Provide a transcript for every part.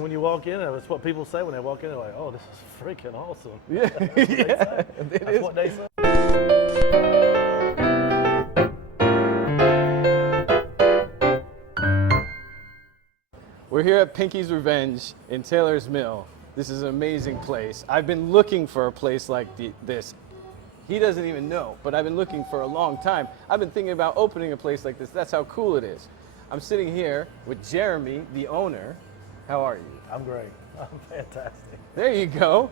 mean, when you walk in, that's what people say when they walk in. They're like, "Oh, this is freaking awesome." Yeah, yeah, That's what they say. We're here at Pinky's Revenge in Taylor's Mill. This is an amazing place. I've been looking for a place like this. He doesn't even know, but I've been looking for a long time. I've been thinking about opening a place like this. That's how cool it is. I'm sitting here with Jeremy, the owner. How are you? I'm great. I'm fantastic. There you go.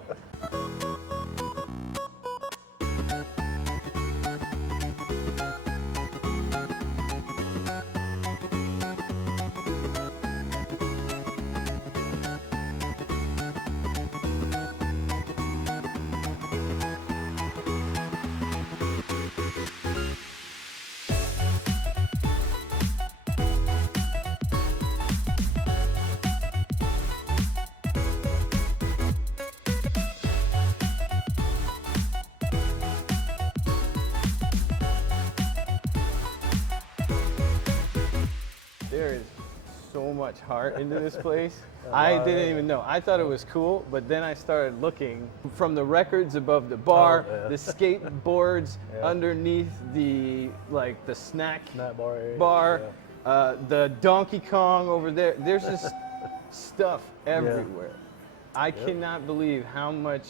There is so much heart into this place. I didn't even know. I thought it was cool, but then I started looking from the records above the bar, the skateboards underneath the snack bar, the Donkey Kong over there. There's just stuff everywhere. I cannot believe how much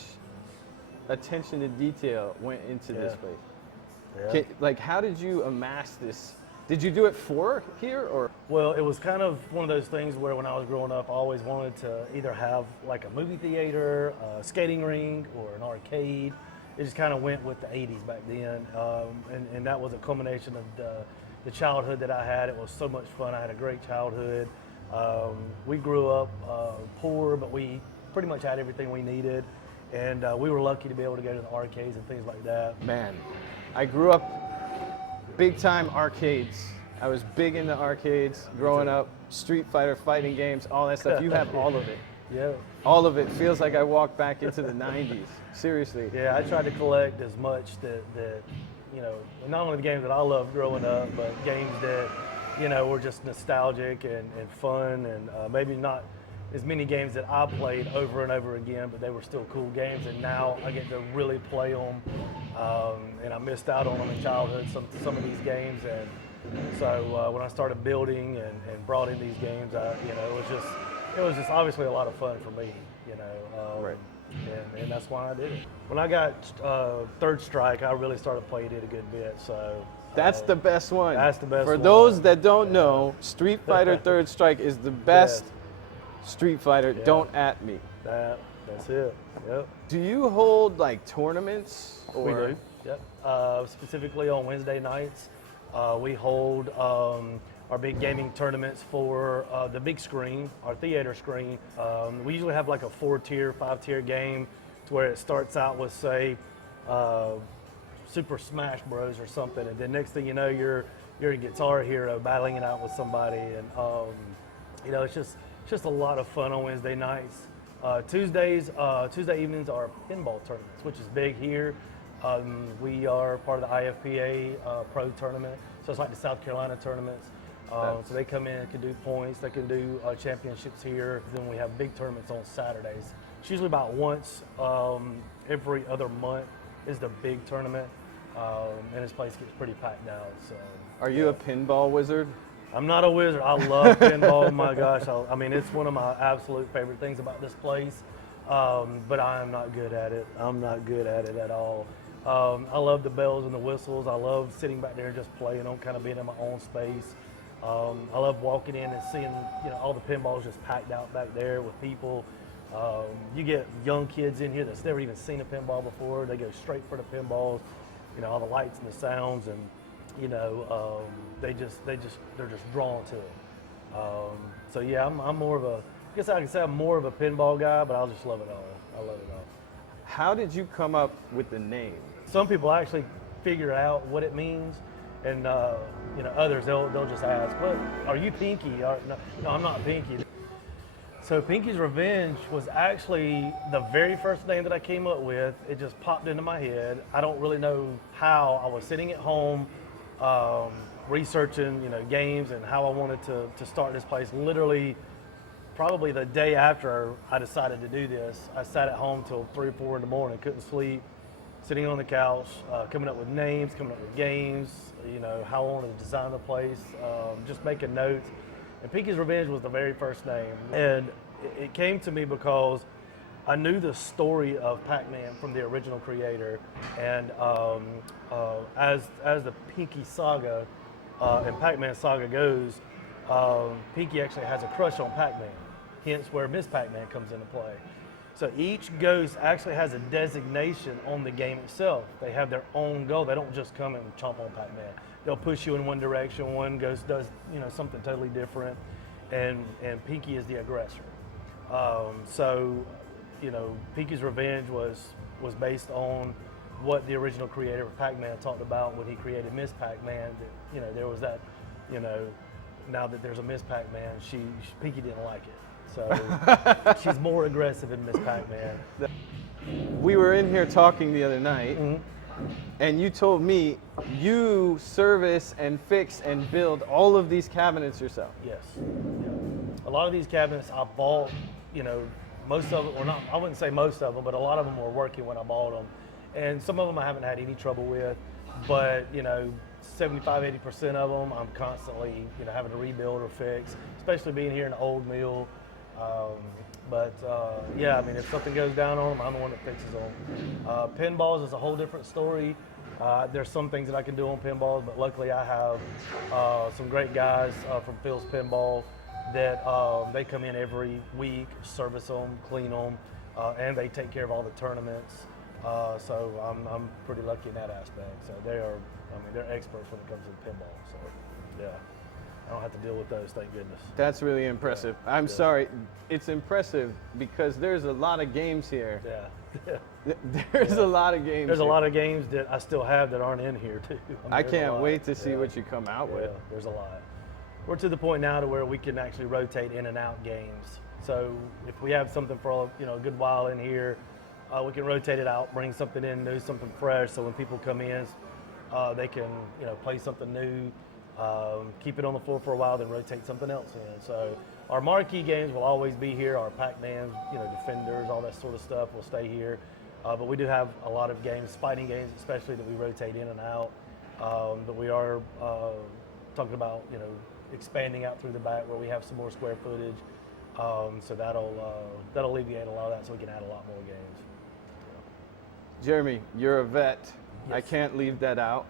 attention to detail went into this place. How did you amass this? Did you do it for here or? Well, it was kind of one of those things where when I was growing up, I always wanted to either have like a movie theater, a skating rink, or an arcade. It just kind of went with the 80s back then. And that was a culmination of the childhood that I had. It was so much fun. I had a great childhood. We grew up poor, but we pretty much had everything we needed. And we were lucky to be able to go to the arcades and things like that. Man, I grew up big time arcades. I was big into arcades growing up, Street Fighter, fighting games, all that stuff. You have all of it. Yeah. All of it. Feels like I walked back into the 90s. Seriously. Yeah, I tried to collect as much that not only the games that I loved growing up, but games that, were just nostalgic and fun, and maybe not as many games that I played over and over again, but they were still cool games, and now I get to really play them, and I missed out on them in childhood, some of these games, and so when I started building and brought in these games, it was just obviously a lot of fun for me, Right. And that's why I did it. When I got Third Strike, I really started playing it a good bit, so. That's the best one. That's the best one. For those that don't know, Street Fighter Third Strike is the best Street Fighter. Don't at me. That's it. Yep. Do you hold like tournaments? Or? We do. Yep. Specifically on Wednesday nights, we hold our big gaming tournaments for the big screen, our theater screen. We usually have like a 4-tier, 5-tier game, to where it starts out with, say, Super Smash Bros. Or something, and then next thing you know, you're a Guitar Hero battling it out with somebody, and it's just a lot of fun on Wednesday nights. Tuesday evenings are pinball tournaments, which is big here. We are part of the IFPA Pro tournament, so it's like the South Carolina tournaments. So they come in and can do points, they can do championships here. Then we have big tournaments on Saturdays. It's usually about once every other month is the big tournament, and this place gets pretty packed out. So. Are you a pinball wizard? I'm not a wizard. I love pinball. My gosh, I mean, it's one of my absolute favorite things about this place. But I am not good at it. I'm not good at it at all. I love the bells and the whistles. I love sitting back there and just playing them, kind of being in my own space. I love walking in and seeing, all the pinballs just packed out back there with people. You get young kids in here that's never even seen a pinball before. They go straight for the pinballs, all the lights and the sounds, and they're just drawn to it. So yeah, I'm more of a, I guess I can say I'm more of a pinball guy, but I just love it all. I love it all. How did you come up with the name? Some people actually figure out what it means, and others they'll just ask, "What are you, Pinky?" Or, no, I'm not Pinky. So Pinky's Revenge was actually the very first name that I came up with. It just popped into my head. I don't really know how. I was sitting at home researching, games and how I wanted to start this place. Literally probably the day after I decided to do this, I sat at home till 3 or 4 in the morning, couldn't sleep, sitting on the couch, coming up with names, coming up with games, you know, how I wanted to design the place, just making notes. And Pinky's Revenge was the very first name. And it came to me because I knew the story of Pac-Man from the original creator. And as the Pinky saga and Pac-Man saga goes, Pinky actually has a crush on Pac-Man, hence where Miss Pac-Man comes into play. So each ghost actually has a designation on the game itself. They have their own goal. They don't just come and chomp on Pac-Man. They'll push you in one direction. One ghost does, you know, something totally different, and Pinky is the aggressor. So, you know, Pinky's Revenge was based on what the original creator of Pac-Man talked about when he created Miss Pac-Man. That, you know, there was that, you know, now that there's a Miss Pac-Man, Pinky didn't like it. So she's more aggressive than Miss Pac-Man. We were in here talking the other night, and you told me you service and fix and build all of these cabinets yourself. Yes. Yeah. A lot of these cabinets I bought, you know, most of them, or not, I wouldn't say most of them, but a lot of them were working when I bought them. And some of them I haven't had any trouble with, but, you know, 75–80% of them I'm constantly, you know, having to rebuild or fix, especially being here in the old mill. Yeah, I mean, if something goes down on them, I'm the one that fixes them. Pinballs is a whole different story. There's some things that I can do on pinballs, but luckily I have some great guys from Phil's Pinball that they come in every week, service them, clean them, and they take care of all the tournaments. So I'm pretty lucky in that aspect. So they're experts when it comes to pinball. So yeah. I don't have to deal with those, thank goodness. That's really impressive. Yeah. I'm sorry, it's impressive because there's a lot of games here. Yeah. There's a lot of games. There's here. a lot of games that I still have that aren't in here too. I can't wait to see what you come out with. There's a lot. We're to the point now to where we can actually rotate in and out games. So if we have something for a good while in here, we can rotate it out, bring something in new, something fresh. So when people come in, they can play something new. Keep it on the floor for a while, then rotate something else in. So our marquee games will always be here. Our Pac-Mans, Defenders, all that sort of stuff will stay here. But we do have a lot of games, fighting games especially, that we rotate in and out. But we are talking about, expanding out through the back where we have some more square footage. So that'll alleviate a lot of that, so we can add a lot more games. Jeremy, you're a vet. Yes. I can't leave that out.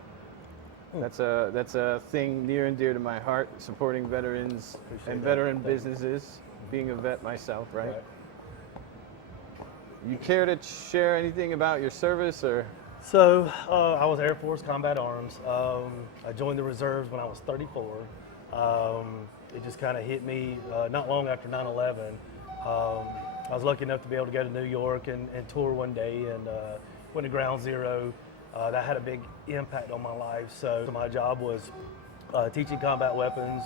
That's a thing near and dear to my heart, supporting veterans and veteran businesses, being a vet myself, right? You care to share anything about your service, or? So I was Air Force Combat Arms. I joined the reserves when I was 34. It just kind of hit me not long after 9/11. I was lucky enough to be able to go to New York and tour one day, and went to Ground Zero. That had a big impact on my life. So my job was teaching combat weapons,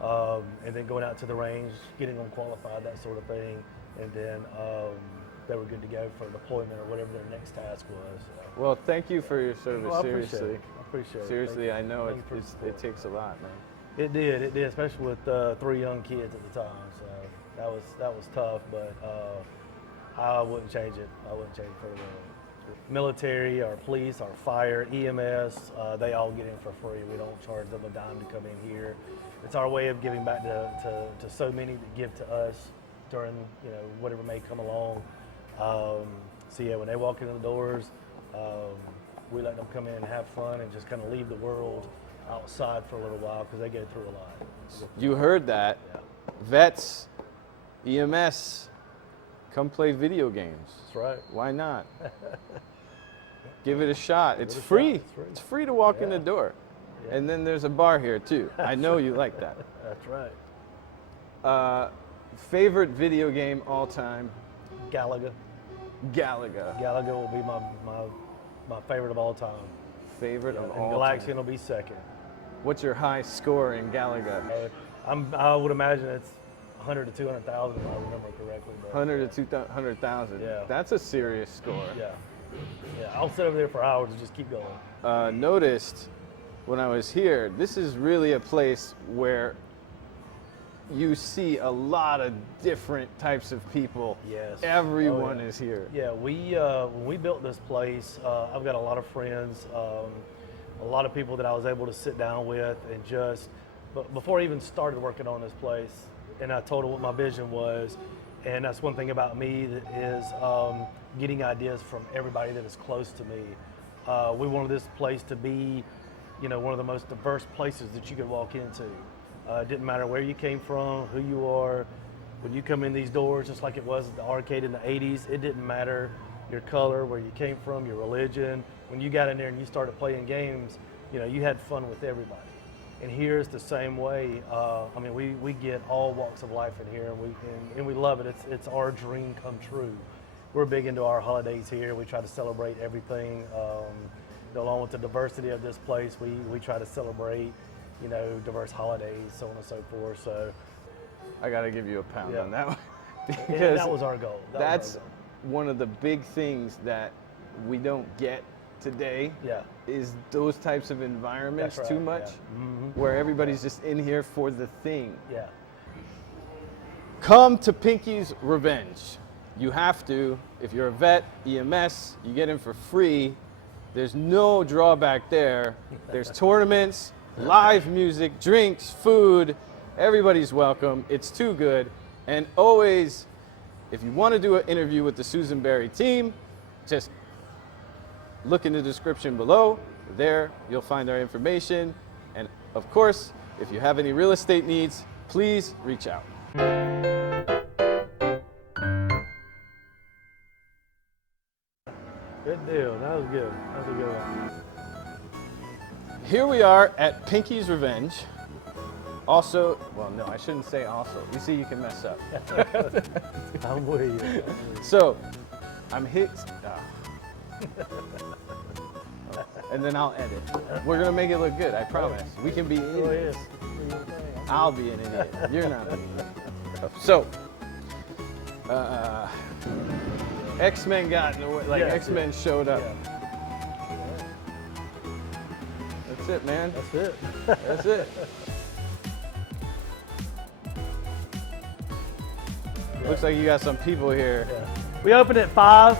and then going out to the range, getting them qualified, that sort of thing. And then they were good to go for deployment or whatever their next task was. So. Well, thank you for your service, Well, I seriously. appreciate it. Seriously, I know it it takes a lot, man. It did, especially with 3 young kids at the time. So that was tough, but I wouldn't change it. I wouldn't change it for the world. Military, our police, our fire, EMS, they all get in for free. We don't charge them a dime to come in here. It's our way of giving back to so many that give to us during whatever may come along. So yeah, when they walk in the doors, we let them come in and have fun and just kind of leave the world outside for a little while because they go through a lot. You heard that. Yeah. Vets, EMS, come play video games. That's right. Why not? Give it a shot. It's free. It's free to walk in the door. Yeah. And then there's a bar here too. I know you like that. That's right. Favorite video game all time? Galaga. Galaga will be my favorite of all time. Favorite of all and Galaxian time. will be second. What's your high score in Galaga? I would imagine it's 100 to 200,000 if I remember correctly. 100 to 200,000. Yeah. That's a serious score. Yeah. I'll sit over there for hours and just keep going. Noticed when I was here, this is really a place where you see a lot of different types of people. Yes. Everyone Oh, yeah. is here. Yeah, when we built this place, I've got a lot of friends, a lot of people that I was able to sit down with and just, but before I even started working on this place, and I told them what my vision was, and that's one thing about me that is getting ideas from everybody that is close to me. We wanted this place to be, you know, one of the most diverse places that you could walk into. It didn't matter where you came from, who you are. When you come in these doors, just like it was at the arcade in the 80s, it didn't matter your color, where you came from, your religion. When you got in there and you started playing games, you know, you had fun with everybody. And here's the same way. I mean, we get all walks of life in here, and we love it. It's our dream come true. We're big into our holidays here. We try to celebrate everything. Along with the diversity of this place, we try to celebrate, you know, diverse holidays, so on and so forth. So I got to give you a pound Yeah. on that one. and that was our goal. That's one of the big things that we don't get today. Yeah. Is those types of environments That's too right, much, yeah. Mhm. where everybody's just in here for the thing. Yeah. Come to Pinky's Revenge. You have to. If you're a vet, EMS, you get in for free. There's no drawback there. There's tournaments, live music, drinks, food. Everybody's welcome. It's too good. And always, if you want to do an interview with the Susan Berry team, just look in the description below. There, you'll find our information. And of course, if you have any real estate needs, please reach out. Good deal. That was good. That was a good one. Here we are at Pinky's Revenge. Also, well, no, I shouldn't say also. You see, you can mess up. I'm with you. So, I'm hit. And then I'll edit. We're gonna make it look good, I promise. We can be Oh, idiots. yes. I'll be an idiot. You're not an idiot. So, X-Men got in the way, like Yes, X-Men showed up. Yeah. That's it, man. That's it. That's it. Looks like you got some people here. Yeah. We open at 5.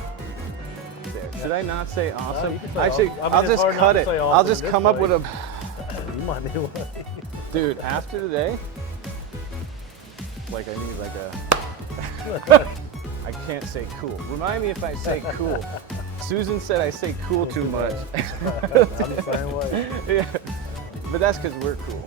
Should I not say awesome? you can say Actually, awesome. I mean, I'll it's just hard not cut to it. say I'll awesome just this come up with a. You might need one. Dude, after today, like I need like a. I can't say cool. Remind me if I say cool. Susan said I say cool too much. I'm the same way. Yeah. But that's because we're cool.